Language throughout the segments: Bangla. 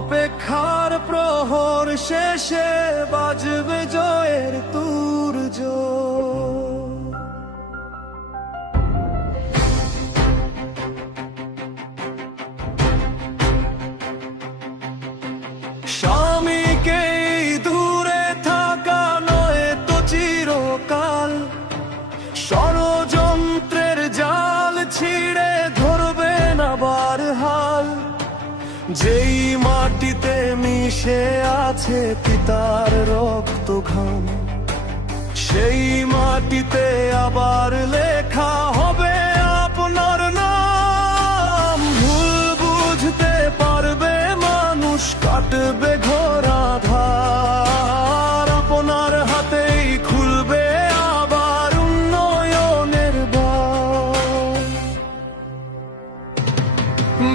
অপেক্ষার প্রহর শেষে বাজবে জয়ের তুরজ। স্বামীকে দূরে থাকা নয় তো চিরকাল, ষড়যন্ত্রের জাল ছিঁড়ে ধরবেন আবার হাল। যেই মাটিতে মিশে আছে পিতার রক্ত ঘাম, সেই মাটিতে আবার লেখা হবে আপনার নাম। ভুল বুঝতে পারবে মানুষ, কাটবে ঘোর আঁধার, আপনার হাতেই খুলবে আবার উন্নয়নের দ্বার।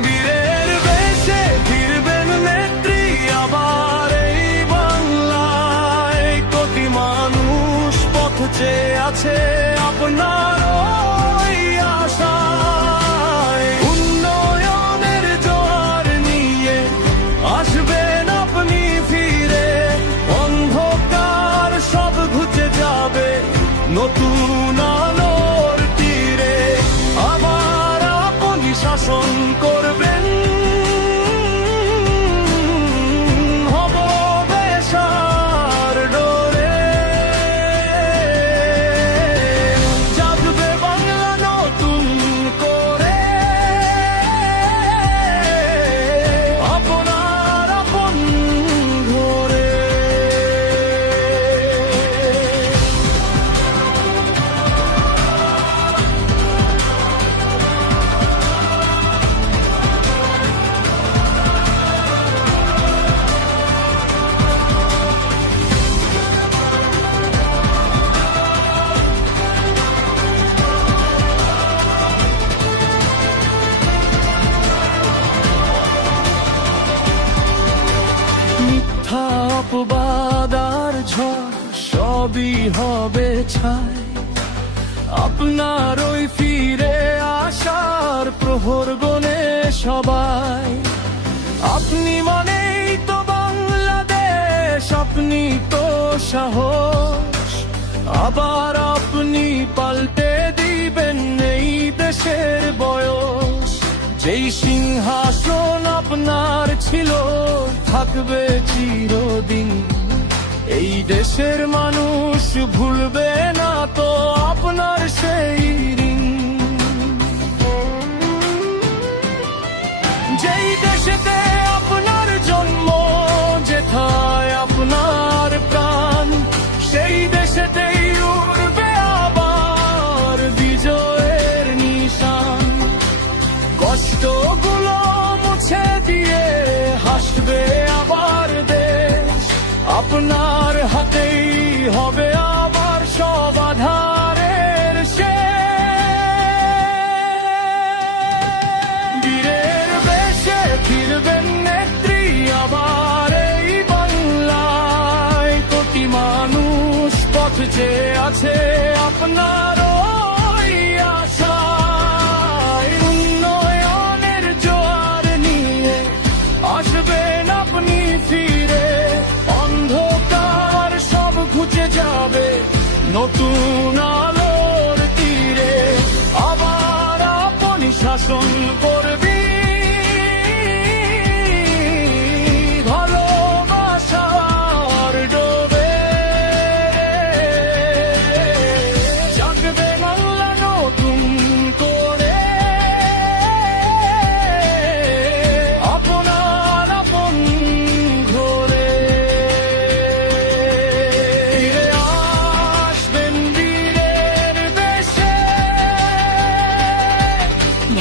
বীরের বেশে ফিরবেন নেত্রী আবার এই বাংলায়, কোটি মানুষ পথ চেয়ে আছে আপনার ওই আশায়। উন্নয়নের জোয়ার নিয়ে আসবেন আপনি ফিরে, অন্ধকার সব ঘুচে যাবে নতুন আলোর তীরে। আবার আপনি শাসন করবেন, হব দেশার ডোরে। জাগবে বাংলা নতুন করে, আপনার আপন ঘরে। মিথ্যা অপবাদ আর ঝড় সবই হবে ছাই, আপনার ওই ফিরে আসার প্রহর গনে সবাই। আপনি মানেই তো বাংলাদেশ, আপনি তো সাহস, আবার আপনি পাল্টে দিবেন এই দেশের বয়স। যেই সিংহাসন আপনার ছিল থাকবে চিরদিন, এই দেশের মানুষ ভুলবে না তো আপনার সেই ঋণ। যেই দেশেতে আপনার জন্ম, যেথায় আপনার প্রাণ, সেই দেশেতেই উড়বে আবার বিজয়ের নিশান। কষ্টগুলো মুছে দিয়ে হাসবে আবার দেশ, আপনার হাতেই হবে আবার সব আধারের শেষ। বীরের বেশে ফিরবেন নেত্রী আবার এই বাংলায়, কোটি মানুষ পথ চেয়ে আছে আপনার ওই আশায়। উন্নয়নের জোয়ার নিয়ে আসবেন আপনি ফিরে, অন্ধকার সব ঘুচে যাবে নতুন আলোর তীরে। আবার আপনি শাসন করবি ভালোবাসার ডোবে। জাগবে বাংলা নতুন করে, আপনার আপন ঘরে। ফিরে আসবেন বীরের বেশে,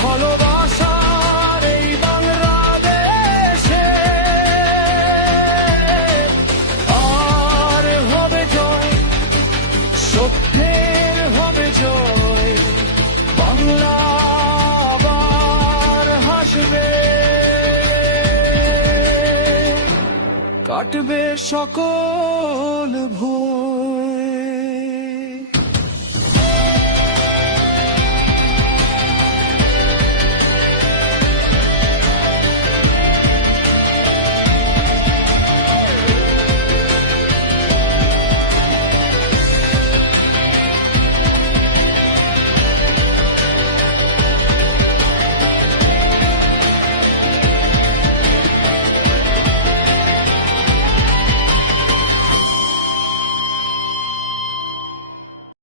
ভালোবাসার এই বাংলাদেশে। আর হবে জয়, সত্যের হবে জয়, বাংলা আবার হাসবে। কাটবে সকল ভুল।